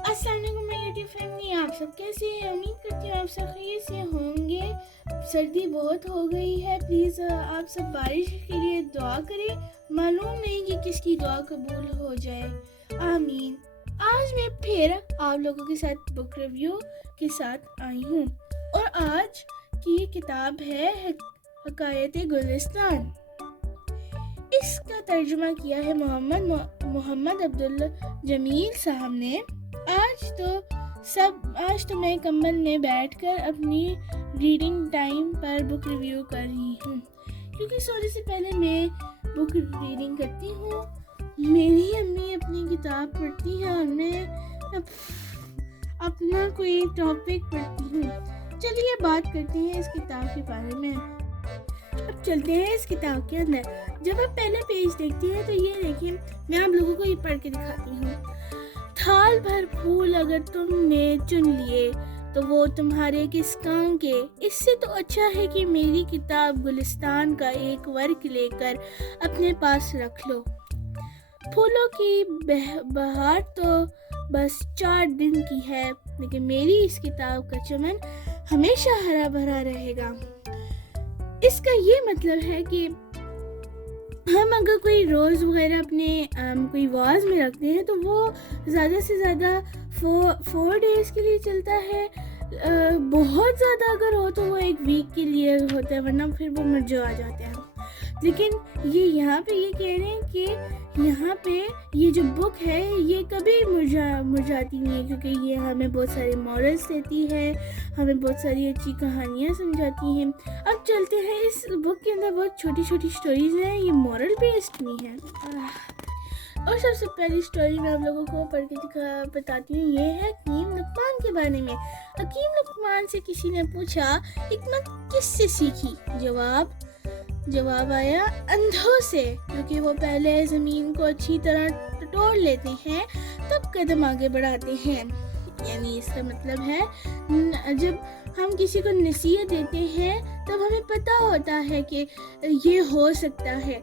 अस्सलाम वालेकुम my YouTube family, आप सब कैसे हैं? उम्मीद करती हूँ आप सब खैरियत से होंगे। सर्दी बहुत हो गई है, प्लीज़ आप सब बारिश के लिए दुआ करें। मालूम नहीं कि किसकी दुआ कबूल हो जाए, आमीन। आज मैं फिर आप लोगों के साथ बुक रिव्यू के साथ आई हूँ और आज की किताब है हकायत गुलिस्तान। इसका तर्जुमा किया है मोहम्मद अब्दुल जमील साहब ने। आज तो मैं कंबल में बैठकर अपनी रीडिंग टाइम पर बुक रिव्यू कर रही हूँ, क्योंकि सोने से पहले मैं बुक रीडिंग करती हूँ। मेरी अम्मी अपनी किताब पढ़ती है और मैं अपना कोई टॉपिक पढ़ती हूँ। चलिए बात करते हैं इस किताब के बारे में। अब चलते हैं इस किताब के अंदर। जब आप पहले पेज देखते हैं तो ये देखिए, मैं आप लोगों को ये पढ़ के दिखाती हूँ। थाल भर फूल अगर तुमने चुन लिए तो वो तुम्हारे किस काम के। इससे तो अच्छा है कि मेरी किताब गुलिस्तान का एक वर्क लेकर अपने पास रख लो। फूलों की बहार तो बस 4 दिन की है, लेकिन मेरी इस किताब का चमन हमेशा हरा भरा रहेगा। इसका ये मतलब है कि हम अगर कोई रोज़ वगैरह अपने कोई वाज में रखते हैं तो वो ज़्यादा से ज़्यादा 4 डेज़ के लिए चलता है। बहुत ज़्यादा अगर हो तो वो 1 वीक के लिए होता है, वरना फिर वो मुरझा जाते हैं। लेकिन ये यहाँ पे ये कह रहे हैं कि यहाँ पे ये जो बुक है ये कभी मुरझाती नहीं है, क्योंकि ये हमें बहुत सारे मॉरल्स देती है, हमें बहुत सारी अच्छी कहानियाँ समझाती हैं। अब चलते हैं, इस बुक के अंदर बहुत छोटी छोटी स्टोरीज हैं, ये मॉरल बेस्ड नहीं है। और सबसे पहली स्टोरी मैं आप लोगों को पढ़ के बताती हूँ। ये है हकीम लुकमान के बारे में। हकीम लुकमान से किसी ने पूछा, हिकमत किससे सीखी? जवाब आया, अंधों से, क्योंकि वो पहले ज़मीन को अच्छी तरह टटोल लेते हैं तब कदम आगे बढ़ाते हैं। यानी इसका मतलब है जब हम किसी को नसीहत देते हैं तब हमें पता होता है कि ये हो सकता है,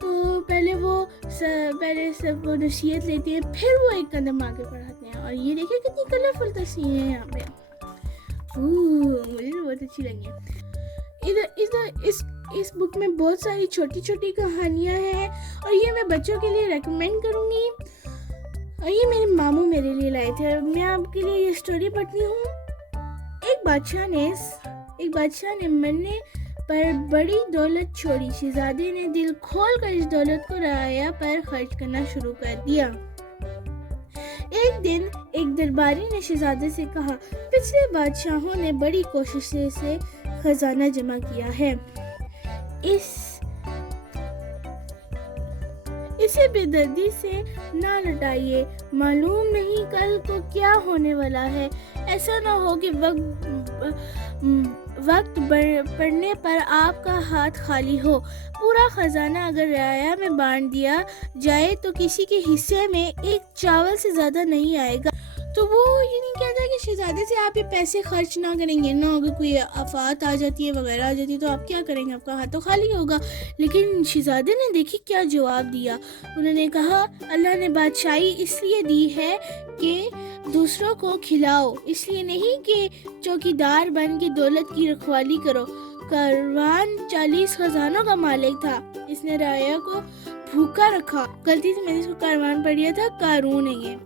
तो पहले सब वो नसीहत लेते हैं, फिर वो एक कदम आगे बढ़ाते हैं। और ये देखिए कितनी कलरफुल तस्वीरें हैं यहाँ पे, मुझे बहुत अच्छी लगी। इस बुक में बहुत सारी छोटी छोटी कहानियाँ हैं और ये मैं बच्चों के लिए रेकमेंड करूँगी। और ये मेरे मामू मेरे लिए लाए थे। मैं आपके लिए ये स्टोरी पढ़ती हूँ। एक बादशाह ने मरने पर बड़ी दौलत छोड़ी। शहजादे ने दिल खोल कर इस दौलत को रआया पर खर्च करना शुरू कर दिया। एक दिन एक दरबारी ने शहजादे से कहा, पिछले बादशाहों ने बड़ी कोशिश से खजाना जमा किया है, इसे बेदर्दी से ना लौटाइए। मालूम नहीं कल को क्या होने वाला है। ऐसा ना हो कि वक्त पड़ने पर आपका हाथ खाली हो। पूरा खजाना अगर रियाया में बांट दिया जाए तो किसी के हिस्से में एक चावल से ज़्यादा नहीं आएगा। तो वो ये नहीं कहता कि शहजादे से आप ये पैसे खर्च ना करेंगे ना, अगर कोई आफत आ जाती है वगैरह आ जाती है तो आप क्या करेंगे, आपका हाथ तो खाली होगा। लेकिन शहजादे ने देखी क्या जवाब दिया। उन्होंने कहा, अल्लाह ने बादशाही इसलिए दी है कि दूसरों को खिलाओ, इसलिए नहीं कि चौकीदार बन के दौलत की रखवाली करो। कारवान 40 खजानों का मालिक था, इसने राया को भूखा रखा। गलती से मैंने इसको कारवान पढ़ लिया था, कारून है ये।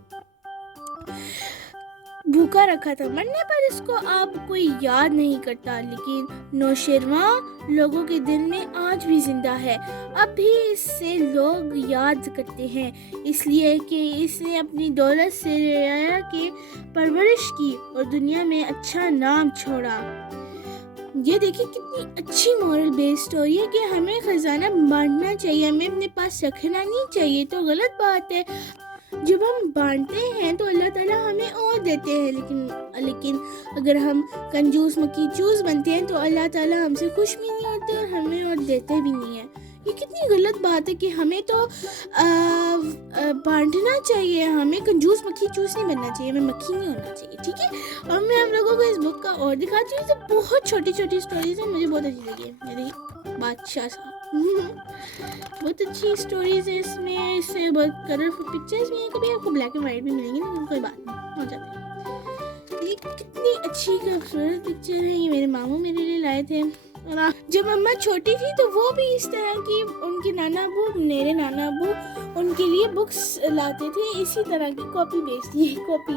भूखा रखा था, मरने पर इसको अब कोई याद नहीं करता, लेकिन नौशेरवां लोगों के दिल में आज भी जिंदा है। अब भी इससे लोग याद करते हैं, इसलिए कि इसने अपनी दौलत से रियाया की परवरिश की और दुनिया में अच्छा नाम छोड़ा। ये देखिए कितनी अच्छी मॉरल बेस्ड स्टोरी है कि हमें खजाना बांटना चाहिए, हमें अपने पास रखना नहीं चाहिए। तो गलत बात है, जब हम बांटते हैं तो अल्लाह ताला हमें और देते हैं, लेकिन अगर हम कंजूस मक्खी चूस बनते हैं तो अल्लाह ताला हमसे खुश भी नहीं होते और हमें और देते भी नहीं है। ये कितनी गलत बात है कि हमें तो बांटना चाहिए, हमें कंजूस मक्खी चूस नहीं बनना चाहिए, हमें मक्खी नहीं होना चाहिए, ठीक है। और मैं आप लोगों को इस बुक का और दिखाती हूँ। तो बहुत छोटी छोटी स्टोरीज हैं, मुझे बहुत अच्छी लगी। मेरी बादशाह साहब बहुत अच्छी स्टोरीज है इसमें, इससे बहुत कलरफुल पिक्चर्स भी हैं। कभी आपको ब्लैक एंड वाइट भी मिलेंगी, लेकिन कोई बात नहीं, हो जाता اتنی اچھی خوبصورت پکچر ہے. یہ میرے ماموں میرے لیے لائے تھے. اور جب اماں چھوٹی تھی تو وہ بھی اس طرح کی ان کے نانا ابو میرے نانا ابو ان کے لیے بکس لاتے تھے, اسی طرح کی کاپی بیچتی ہے کاپی.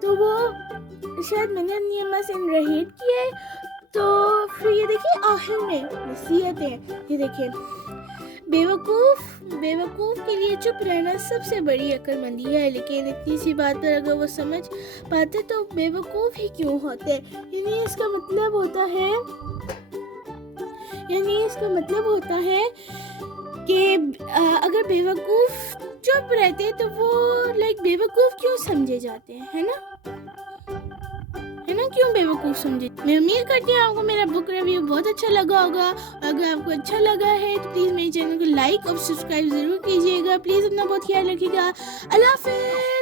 تو وہ شاید میں نے اپنی اماں سے انریٹ کیا ہے. تو پھر یہ دیکھیں آخر میں نصیحتیں, یہ دیکھیں بیوقوف کے لیے چپ رہنا سب سے بڑی عقل مندی ہے, لیکن اتنی سی بات پر اگر وہ سمجھ پاتے تو بیوقوف ہی کیوں ہوتے. یعنی اس کا مطلب ہوتا ہے کہ اگر بیوقوف چپ رہتے تو وہ بیوقوف کیوں سمجھے جاتے ہیں, ہے نا کیوں بیوقوف سمجھے. میں امید کرتی ہوں آپ کو میرا بک ریویو بہت اچھا لگا ہوگا. اگر آپ کو اچھا لگا ہے تو پلیز میرے چینل کو لائک اور سبسکرائب ضرور کیجیے گا. پلیز اپنا بہت خیال رکھیے گا. اللہ حافظ.